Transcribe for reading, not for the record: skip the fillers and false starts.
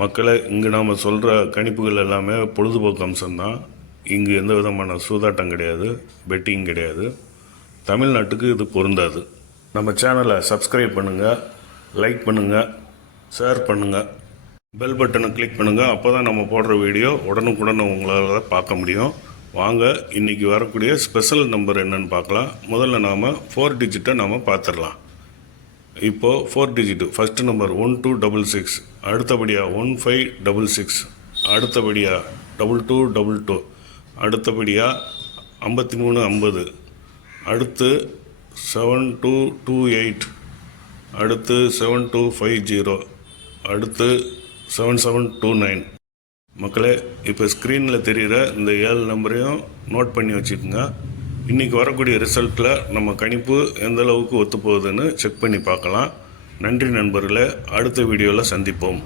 மக்களை இங்கு நாம் சொல்கிற கணிப்புகள் எல்லாமே பொழுதுபோக்கு அம்சம்தான். இங்கு எந்த விதமான சூதாட்டம் கிடையாது, பெட்டிங் கிடையாது. தமிழ்நாட்டுக்கு இது பொருந்தாது. நம்ம சேனலை சப்ஸ்கிரைப் பண்ணுங்கள், லைக் பண்ணுங்கள், ஷேர் பண்ணுங்கள், பெல் பட்டனை கிளிக் பண்ணுங்கள். அப்போ தான் நம்ம போடுற வீடியோ உடனுக்குடன் உங்களால் பார்க்க முடியும். வாங்க இன்றைக்கி வரக்கூடிய ஸ்பெஷல் நம்பர் என்னன்னு பார்க்கலாம். முதல்ல நாம் 4 டிஜிட்டை நாம் பார்த்துடலாம். இப்போது 4 டிஜிட்டு ஃபஸ்ட்டு நம்பர் 1266, அடுத்தபடியாக 1566, அடுத்தபடியாக 2222, அடுத்தபடியாக 5350, அடுத்து 7228, அடுத்து 7250, அடுத்து 7729. மக்களே, இப்போ ஸ்க்ரீனில் தெரிகிற இந்த 7 நம்பரையும் நோட் பண்ணி வச்சுக்கோங்க. இன்றைக்கி வரக்கூடிய ரிசல்ட்டில் நம்ம கணிப்பு எந்த அளவுக்கு ஒத்து போகுதுன்னு செக் பண்ணி பார்க்கலாம். நன்றி நண்பர்களே, அடுத்த வீடியோவில் சந்திப்போம்.